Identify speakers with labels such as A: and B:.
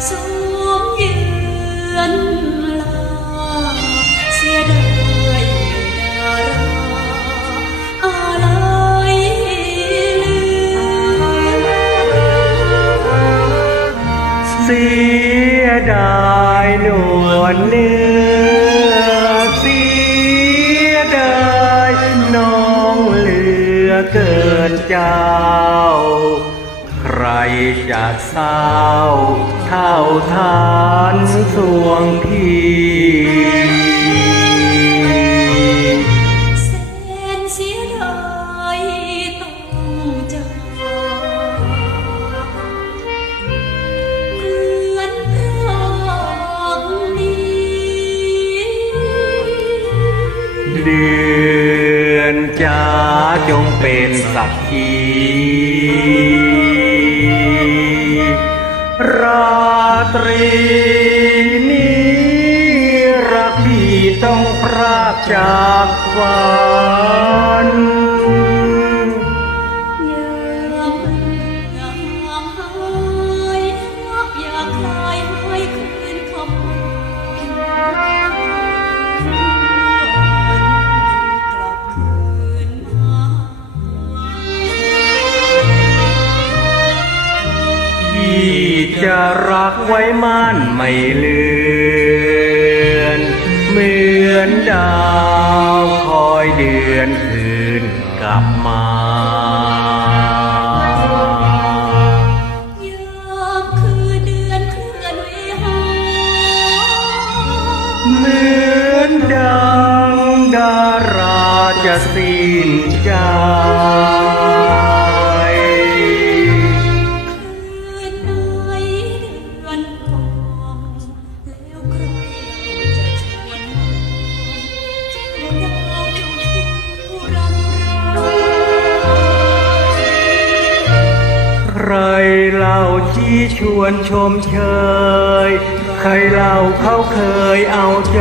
A: xuống như anh là xe đời đà ra à lời xe đài luồn lừa xe đài non cơn trời จาใครจะเศร้าเท่าทานสวงพี่
B: แสนเสียดายต้องจากเหมือนรักนี้
A: เดือนจ้าจงเป็นสักขี ตรีนี้รักพี่ต้องพรากจากฝัน จะรักไว้มั่นไม่เลือน เหมือนดาวคอยเดือนคืนกลับมา
B: ยามคือเดือนเคลื่อนวิหาร
A: เหมือนดังดาราจะสิ้นใจ
B: รเล่า
A: ชี้ชวนชมเชย ใครเล่าเขาเคยเอาใจ